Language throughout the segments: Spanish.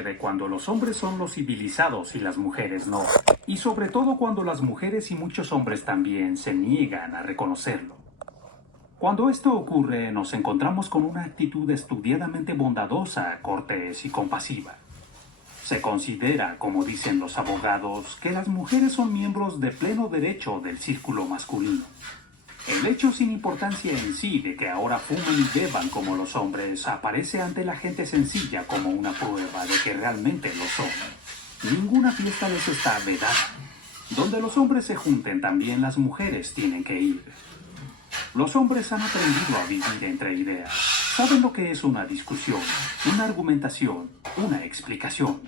De cuando los hombres son los civilizados y las mujeres no, y sobre todo cuando las mujeres y muchos hombres también se niegan a reconocerlo. Cuando esto ocurre, nos encontramos con una actitud estudiadamente bondadosa, cortés y compasiva. Se considera, como dicen los abogados, que las mujeres son miembros de pleno derecho del círculo masculino. El hecho sin importancia en sí de que ahora fuman y beban como los hombres aparece ante la gente sencilla como una prueba de que realmente lo son. Ninguna fiesta les está vedada. Donde los hombres se junten también las mujeres tienen que ir. Los hombres han aprendido a vivir entre ideas. Saben lo que es una discusión, una argumentación, una explicación.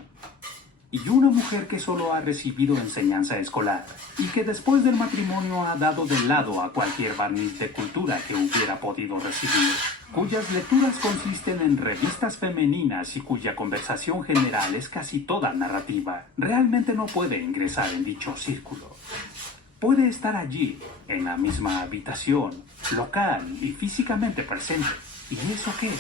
Y una mujer que solo ha recibido enseñanza escolar y que después del matrimonio ha dado de lado a cualquier barniz de cultura que hubiera podido recibir, cuyas lecturas consisten en revistas femeninas y cuya conversación general es casi toda narrativa, realmente no puede ingresar en dicho círculo. Puede estar allí, en la misma habitación, local y físicamente presente. ¿Y eso qué?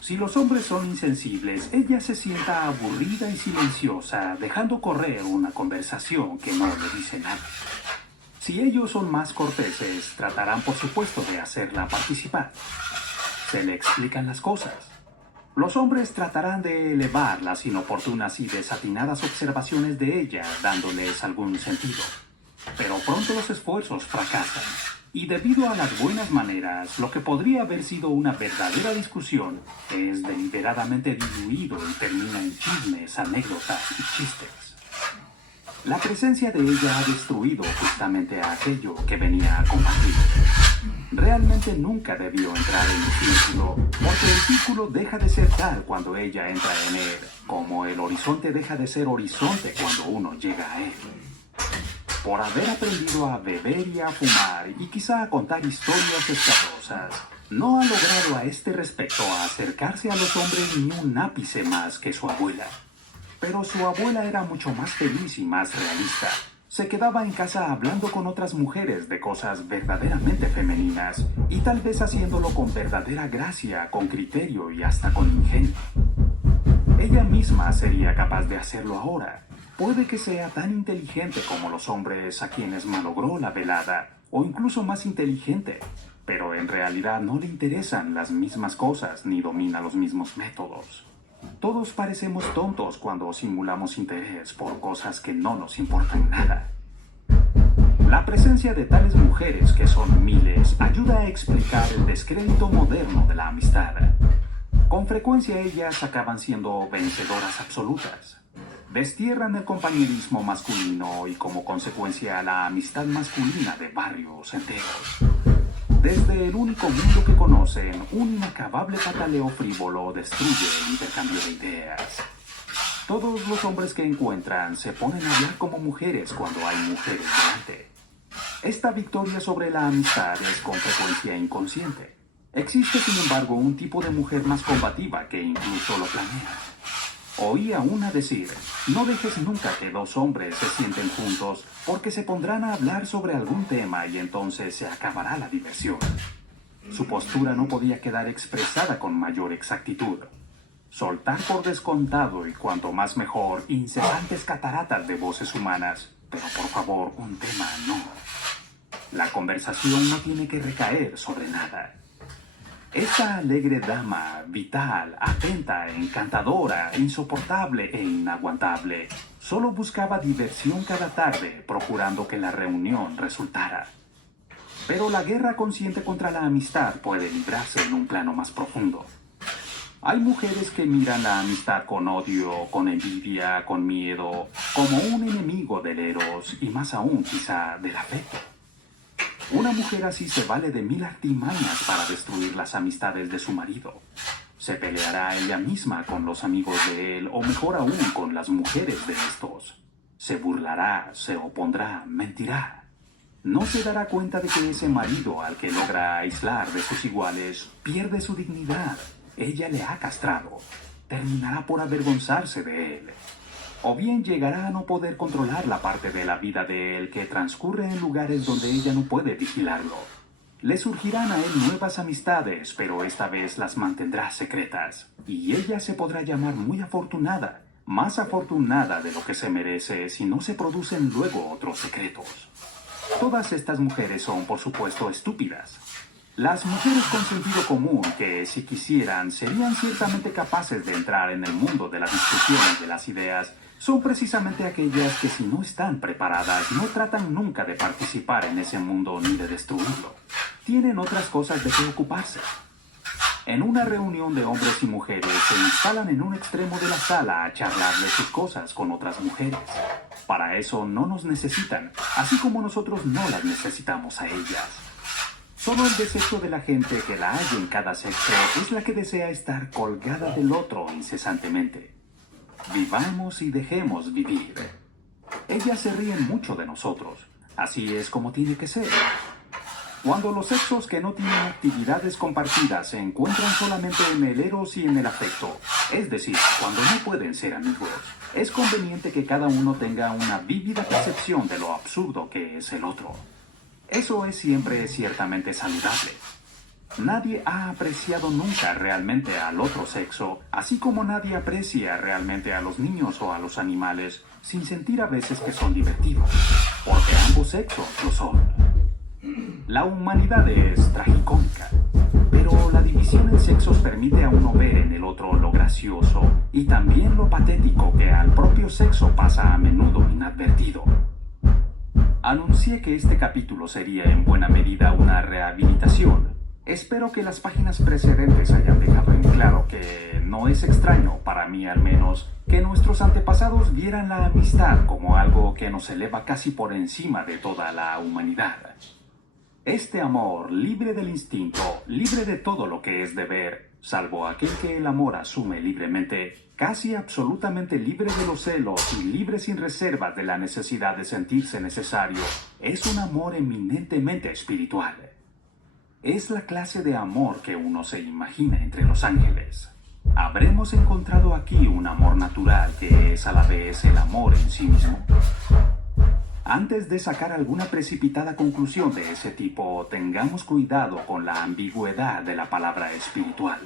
Si los hombres son insensibles, ella se sienta aburrida y silenciosa, dejando correr una conversación que no le dice nada. Si ellos son más corteses, tratarán por supuesto de hacerla participar. Se le explican las cosas. Los hombres tratarán de elevar las inoportunas y desatinadas observaciones de ella, dándoles algún sentido. Pero pronto los esfuerzos fracasan. Y debido a las buenas maneras, lo que podría haber sido una verdadera discusión es deliberadamente diluido y termina en chismes, anécdotas y chistes. La presencia de ella ha destruido justamente a aquello que venía a combatir. Realmente nunca debió entrar en el círculo, porque el círculo deja de ser tal cuando ella entra en él, como el horizonte deja de ser horizonte cuando uno llega a él. Por haber aprendido a beber y a fumar y quizá a contar historias escabrosas, no ha logrado a este respecto acercarse a los hombres ni un ápice más que su abuela. Pero su abuela era mucho más feliz y más realista. Se quedaba en casa hablando con otras mujeres de cosas verdaderamente femeninas y tal vez haciéndolo con verdadera gracia, con criterio y hasta con ingenio. Ella misma sería capaz de hacerlo ahora. Puede que sea tan inteligente como los hombres a quienes malogró la velada, o incluso más inteligente, pero en realidad no le interesan las mismas cosas ni domina los mismos métodos. Todos parecemos tontos cuando simulamos interés por cosas que no nos importan nada. La presencia de tales mujeres, que son miles, ayuda a explicar el descrédito moderno de la amistad. Con frecuencia ellas acaban siendo vencedoras absolutas. Destierran el compañerismo masculino y como consecuencia la amistad masculina de barrios enteros. Desde el único mundo que conocen, un inacabable pataleo frívolo destruye el intercambio de ideas. Todos los hombres que encuentran se ponen a hablar como mujeres cuando hay mujeres delante. Esta victoria sobre la amistad es con frecuencia inconsciente. Existe, sin embargo, un tipo de mujer más combativa que incluso lo planea. Oí a una decir, no dejes nunca que dos hombres se sienten juntos porque se pondrán a hablar sobre algún tema y entonces se acabará la diversión. Su postura no podía quedar expresada con mayor exactitud. Soltar por descontado y cuanto más mejor, incesantes cataratas de voces humanas, pero por favor, un tema no. La conversación no tiene que recaer sobre nada. Esta alegre dama, vital, atenta, encantadora, insoportable e inaguantable, solo buscaba diversión cada tarde, procurando que la reunión resultara. Pero la guerra consciente contra la amistad puede librarse en un plano más profundo. Hay mujeres que miran la amistad con odio, con envidia, con miedo, como un enemigo del eros y más aún quizá del afecto. Una mujer así se vale de 1000 artimañas para destruir las amistades de su marido. Se peleará ella misma con los amigos de él, o mejor aún con las mujeres de estos. Se burlará, se opondrá, mentirá. No se dará cuenta de que ese marido al que logra aislar de sus iguales pierde su dignidad. Ella le ha castrado. Terminará por avergonzarse de él. O bien llegará a no poder controlar la parte de la vida de él que transcurre en lugares donde ella no puede vigilarlo. Le surgirán a él nuevas amistades, pero esta vez las mantendrá secretas. Y ella se podrá llamar muy afortunada, más afortunada de lo que se merece si no se producen luego otros secretos. Todas estas mujeres son, por supuesto, estúpidas. Las mujeres con sentido común que, si quisieran, serían ciertamente capaces de entrar en el mundo de la discusión y de las ideas, son precisamente aquellas que, si no están preparadas, no tratan nunca de participar en ese mundo ni de destruirlo. Tienen otras cosas de qué ocuparse. En una reunión de hombres y mujeres se instalan en un extremo de la sala a charlar de sus cosas con otras mujeres. Para eso no nos necesitan, así como nosotros no las necesitamos a ellas. Solo el deseo de la gente que la hay en cada sexo es la que desea estar colgada del otro incesantemente. Vivamos y dejemos vivir. Ellas se ríen mucho de nosotros. Así es como tiene que ser. Cuando los sexos que no tienen actividades compartidas se encuentran solamente en el eros y en el afecto, es decir, cuando no pueden ser amigos, es conveniente que cada uno tenga una vívida percepción de lo absurdo que es el otro. Eso es siempre ciertamente saludable. Nadie ha apreciado nunca realmente al otro sexo, así como nadie aprecia realmente a los niños o a los animales, sin sentir a veces que son divertidos, porque ambos sexos lo son. La humanidad es tragicómica, pero la división en sexos permite a uno ver en el otro lo gracioso y también lo patético que al propio sexo pasa a menudo inadvertido. Anuncié que este capítulo sería en buena medida una rehabilitación. Espero que las páginas precedentes hayan dejado en claro que no es extraño, para mí al menos, que nuestros antepasados vieran la amistad como algo que nos eleva casi por encima de toda la humanidad. Este amor, libre del instinto, libre de todo lo que es deber, salvo aquel que el amor asume libremente, casi absolutamente libre de los celos y libre sin reservas de la necesidad de sentirse necesario, es un amor eminentemente espiritual. Es la clase de amor que uno se imagina entre los ángeles. ¿Habremos encontrado aquí un amor natural que es a la vez el amor en sí mismo? Antes de sacar alguna precipitada conclusión de ese tipo, tengamos cuidado con la ambigüedad de la palabra espiritual.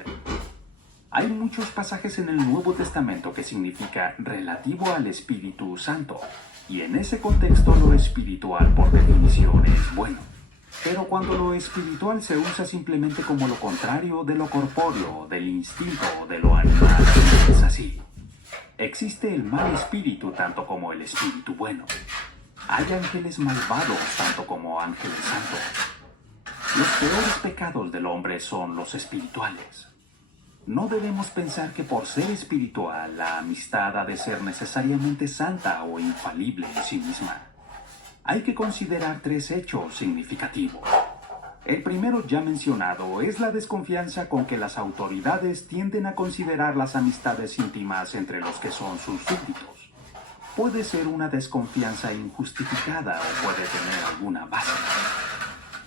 Hay muchos pasajes en el Nuevo Testamento que significa relativo al Espíritu Santo, y en ese contexto lo espiritual por definición es bueno. Pero cuando lo espiritual se usa simplemente como lo contrario de lo corpóreo, del instinto o de lo animal, es así. Existe el mal espíritu tanto como el espíritu bueno. Hay ángeles malvados tanto como ángeles santos. Los peores pecados del hombre son los espirituales. No debemos pensar que por ser espiritual la amistad ha de ser necesariamente santa o infalible en sí misma. Hay que considerar tres hechos significativos. El primero ya mencionado es la desconfianza con que las autoridades tienden a considerar las amistades íntimas entre los que son sus súbditos. Puede ser una desconfianza injustificada o puede tener alguna base.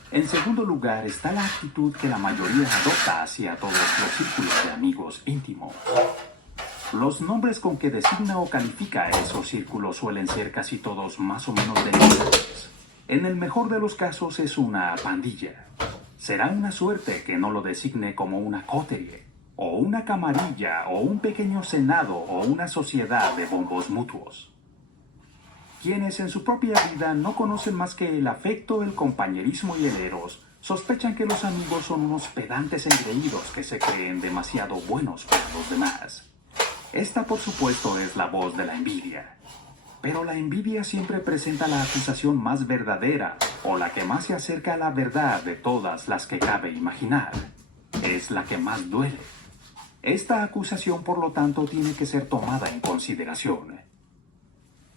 En segundo lugar está la actitud que la mayoría adopta hacia todos los círculos de amigos íntimos. Los nombres con que designa o califica a esos círculos suelen ser casi todos más o menos denigrantes. En el mejor de los casos es una pandilla. Será una suerte que no lo designe como una coterie, o una camarilla, o un pequeño senado, o una sociedad de bombos mutuos. Quienes en su propia vida no conocen más que el afecto, el compañerismo y el eros, sospechan que los amigos son unos pedantes engreídos que se creen demasiado buenos para los demás. Esta, por supuesto, es la voz de la envidia. Pero la envidia siempre presenta la acusación más verdadera, o la que más se acerca a la verdad de todas las que cabe imaginar. Es la que más duele. Esta acusación, por lo tanto, tiene que ser tomada en consideración.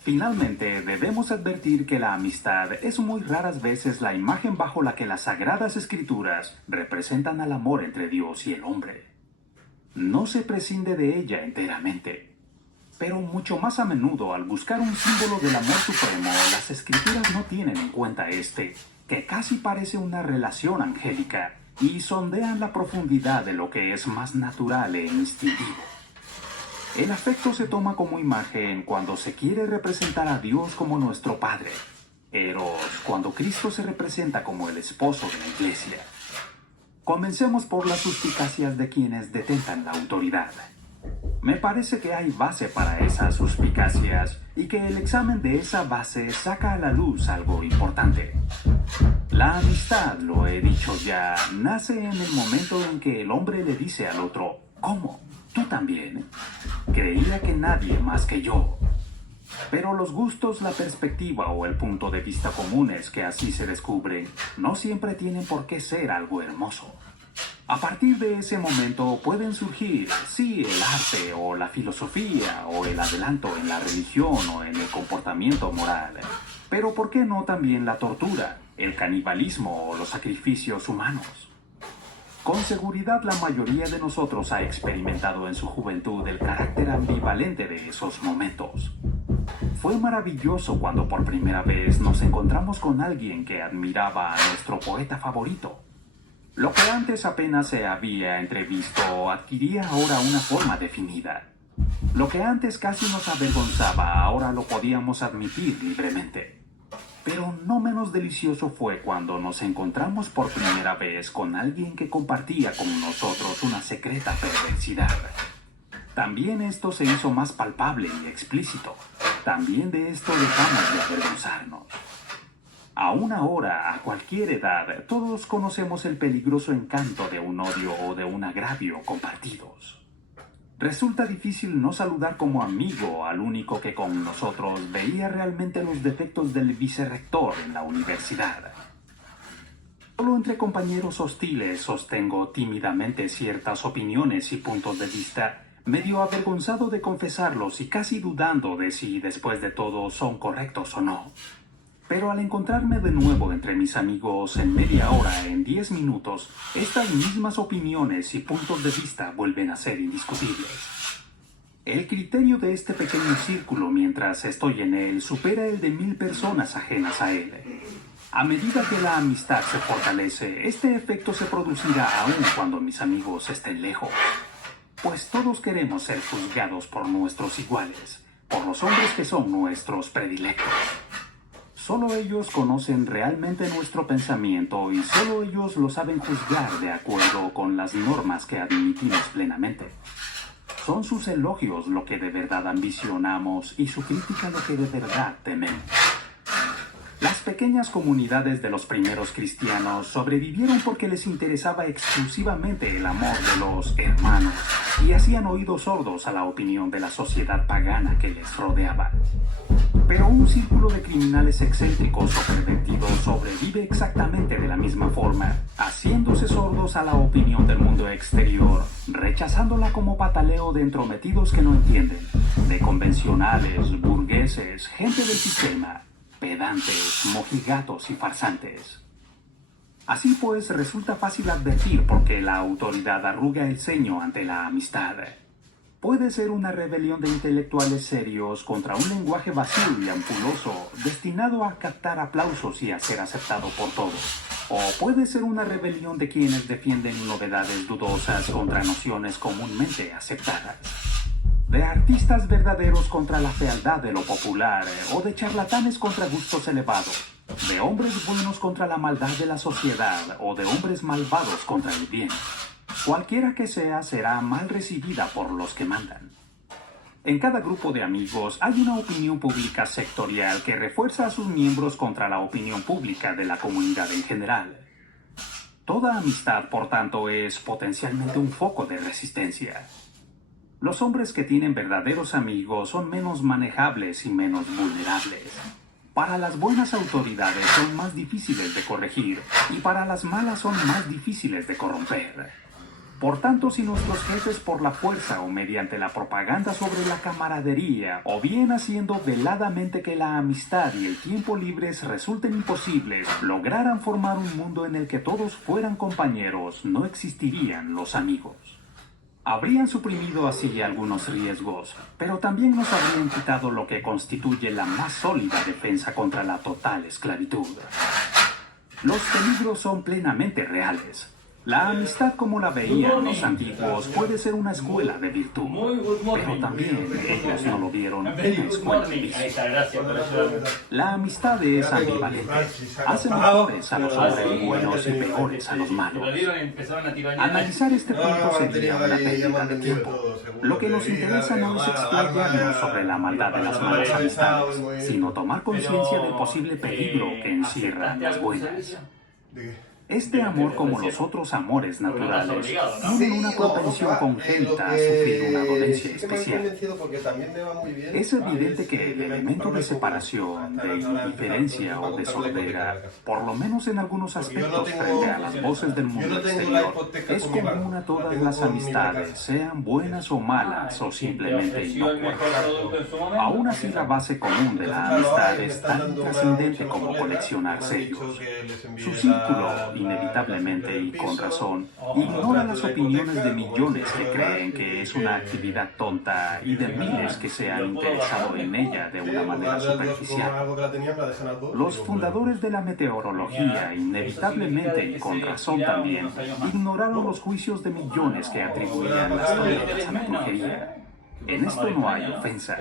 Finalmente, debemos advertir que la amistad es muy raras veces la imagen bajo la que las Sagradas Escrituras representan al amor entre Dios y el hombre. No se prescinde de ella enteramente. Pero mucho más a menudo, al buscar un símbolo del amor supremo, las Escrituras no tienen en cuenta que casi parece una relación angélica, y sondean la profundidad de lo que es más natural e instintivo. El afecto se toma como imagen cuando se quiere representar a Dios como nuestro Padre. Eros, cuando Cristo se representa como el esposo de la Iglesia. Comencemos por las suspicacias de quienes detentan la autoridad. Me parece que hay base para esas suspicacias y que el examen de esa base saca a la luz algo importante. La amistad, lo he dicho ya, nace en el momento en que el hombre le dice al otro, ¿cómo? ¿Tú también? Creía que nadie más que yo. Pero los gustos, la perspectiva o el punto de vista comunes que así se descubren no siempre tienen por qué ser algo hermoso. A partir de ese momento pueden surgir, sí, el arte o la filosofía o el adelanto en la religión o en el comportamiento moral. Pero ¿por qué no también la tortura, el canibalismo o los sacrificios humanos? Con seguridad la mayoría de nosotros ha experimentado en su juventud el carácter ambivalente de esos momentos. Fue maravilloso cuando por primera vez nos encontramos con alguien que admiraba a nuestro poeta favorito. Lo que antes apenas se había entrevisto adquiría ahora una forma definida. Lo que antes casi nos avergonzaba ahora lo podíamos admitir libremente. Pero no menos delicioso fue cuando nos encontramos por primera vez con alguien que compartía con nosotros una secreta perversidad. También esto se hizo más palpable y explícito. También de esto dejamos de avergonzarnos. Aún ahora, a cualquier edad, todos conocemos el peligroso encanto de un odio o de un agravio compartidos. Resulta difícil no saludar como amigo al único que con nosotros veía realmente los defectos del vicerrector en la universidad. Solo entre compañeros hostiles sostengo tímidamente ciertas opiniones y puntos de vista, medio avergonzado de confesarlos y casi dudando de si después de todo son correctos o no. Pero al encontrarme de nuevo entre mis amigos en media hora, en 10 minutos, estas mismas opiniones y puntos de vista vuelven a ser indiscutibles. El criterio de este pequeño círculo mientras estoy en él supera el de 1000 personas ajenas a él. A medida que la amistad se fortalece, este efecto se producirá aún cuando mis amigos estén lejos. Pues todos queremos ser juzgados por nuestros iguales, por los hombres que son nuestros predilectos. Solo ellos conocen realmente nuestro pensamiento y solo ellos lo saben juzgar de acuerdo con las normas que admitimos plenamente. Son sus elogios lo que de verdad ambicionamos y su crítica lo que de verdad tememos. Las pequeñas comunidades de los primeros cristianos sobrevivieron porque les interesaba exclusivamente el amor de los hermanos y hacían oídos sordos a la opinión de la sociedad pagana que les rodeaba. Pero un círculo de criminales excéntricos o pervertidos sobrevive exactamente de la misma forma, haciéndose sordos a la opinión del mundo exterior, rechazándola como pataleo de entrometidos que no entienden, de convencionales, burgueses, gente del sistema, pedantes, mojigatos y farsantes. Así pues, resulta fácil advertir por qué la autoridad arruga el ceño ante la amistad. Puede ser una rebelión de intelectuales serios contra un lenguaje vacío y ampuloso, destinado a captar aplausos y a ser aceptado por todos. O puede ser una rebelión de quienes defienden novedades dudosas contra nociones comúnmente aceptadas. De artistas verdaderos contra la fealdad de lo popular, o de charlatanes contra gustos elevados. De hombres buenos contra la maldad de la sociedad, o de hombres malvados contra el bien. Cualquiera que sea, será mal recibida por los que mandan. En cada grupo de amigos hay una opinión pública sectorial que refuerza a sus miembros contra la opinión pública de la comunidad en general. Toda amistad, por tanto, es potencialmente un foco de resistencia. Los hombres que tienen verdaderos amigos son menos manejables y menos vulnerables. Para las buenas autoridades son más difíciles de corregir y para las malas son más difíciles de corromper. Por tanto, si nuestros jefes por la fuerza o mediante la propaganda sobre la camaradería, o bien haciendo veladamente que la amistad y el tiempo libres resulten imposibles, lograran formar un mundo en el que todos fueran compañeros, no existirían los amigos. Habrían suprimido así algunos riesgos, pero también nos habrían quitado lo que constituye la más sólida defensa contra la total esclavitud. Los peligros son plenamente reales. La amistad como la veían los antiguos puede ser una escuela de virtud, pero también ellos no lo vieron una escuela de vicio. La amistad es ambivalente, hace mejores a los hombres buenos y peores a los malos. Analizar este punto sería una pérdida de tiempo. Lo que nos interesa no es explayarnos sobre la maldad de las malas amistades, sino tomar conciencia del posible peligro que encierran las buenas. Este amor, como los otros amores naturales, tiene una propensión congénita a sufrir una dolencia especial. Es evidente que el elemento de separación, de indiferencia o de sordera, por lo menos en algunos aspectos frente a las voces del mundo exterior, es común a todas las amistades, sean buenas o malas o simplemente inocuas. Aún así, la base común de la amistad es tan trascendente como coleccionar sellos. Su círculo, inevitablemente y con razón, ignora las opiniones de millones que creen que es una actividad tonta y de miles que se han interesado en ella de una manera superficial. Los fundadores de la meteorología, inevitablemente y con razón también, ignoraron los juicios de millones que atribuían las tormentas a la brujería. En esto no hay ofensa.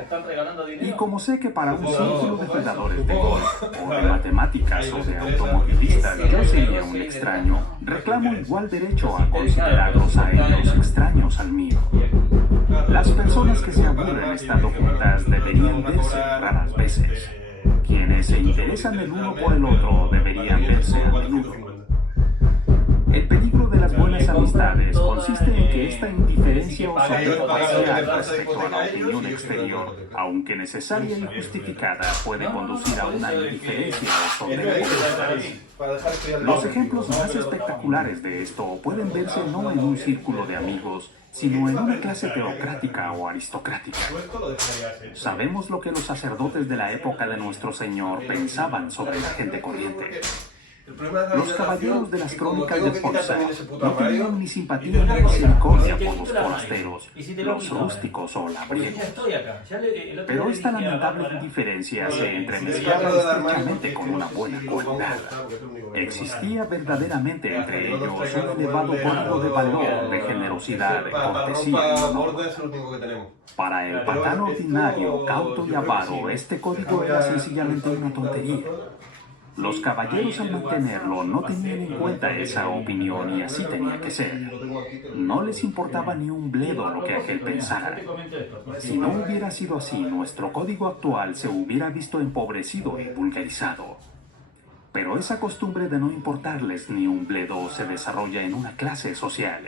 Y como sé que para un círculo de jugadores de golf, o de matemáticas, o de automovilistas, yo sería un extraño, reclamo igual derecho a considerarlos a ellos extraños al mío. Las personas que se aburren estando juntas deberían verse raras veces. Quienes se interesan el uno por el otro deberían verse a menudo. El peligro de las buenas amistades consiste en que esta indiferencia o sordera parcial respecto a la opinión exterior, aunque necesaria y justificada, puede conducir a una indiferencia o sordera voluntaria. Los ejemplos más espectaculares de esto pueden verse no en un círculo de amigos, sino en una clase teocrática o aristocrática. Sabemos lo que los sacerdotes de la época de nuestro Señor pensaban sobre la gente corriente. Los caballeros de las crónicas de Forza no tenían ni simpatía ni misericordia por los forasteros, los rústicos o labriegos. Pero esta lamentable indiferencia se entremezclaba estrechamente con una buena cualidad. Existía verdaderamente entre ellos un elevado código de valor, de generosidad, de cortesía y honor. Para el pagano ordinario, cauto y avaro, este código era sencillamente una tontería. Los caballeros al mantenerlo no tenían en cuenta esa opinión y así tenía que ser. No les importaba ni un bledo lo que aquel pensara. Si no hubiera sido así, nuestro código actual se hubiera visto empobrecido y vulgarizado. Pero esa costumbre de no importarles ni un bledo se desarrolla en una clase social.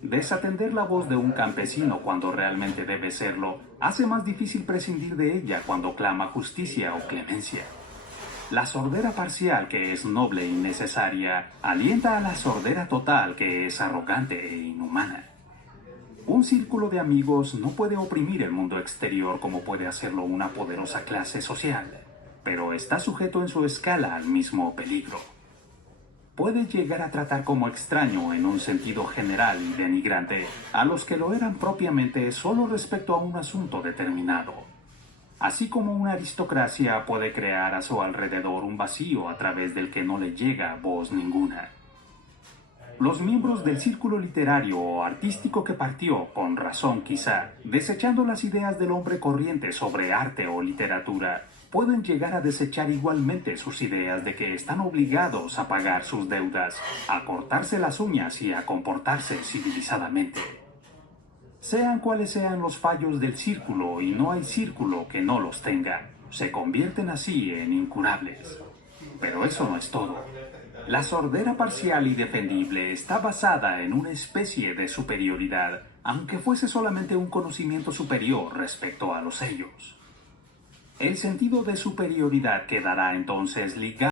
Desatender la voz de un campesino cuando realmente debe serlo hace más difícil prescindir de ella cuando clama justicia o clemencia. La sordera parcial, que es noble y necesaria, alienta a la sordera total, que es arrogante e inhumana. Un círculo de amigos no puede oprimir el mundo exterior como puede hacerlo una poderosa clase social, pero está sujeto en su escala al mismo peligro. Puede llegar a tratar como extraño en un sentido general y denigrante a los que lo eran propiamente solo respecto a un asunto determinado. Así como una aristocracia puede crear a su alrededor un vacío a través del que no le llega voz ninguna. Los miembros del círculo literario o artístico que partió, con razón quizá, desechando las ideas del hombre corriente sobre arte o literatura, pueden llegar a desechar igualmente sus ideas de que están obligados a pagar sus deudas, a cortarse las uñas y a comportarse civilizadamente. Sean cuales sean los fallos del círculo, y no hay círculo que no los tenga, se convierten así en incurables. Pero eso no es todo. La sordera parcial y defendible está basada en una especie de superioridad, aunque fuese solamente un conocimiento superior respecto a los sellos. El sentido de superioridad quedará entonces ligado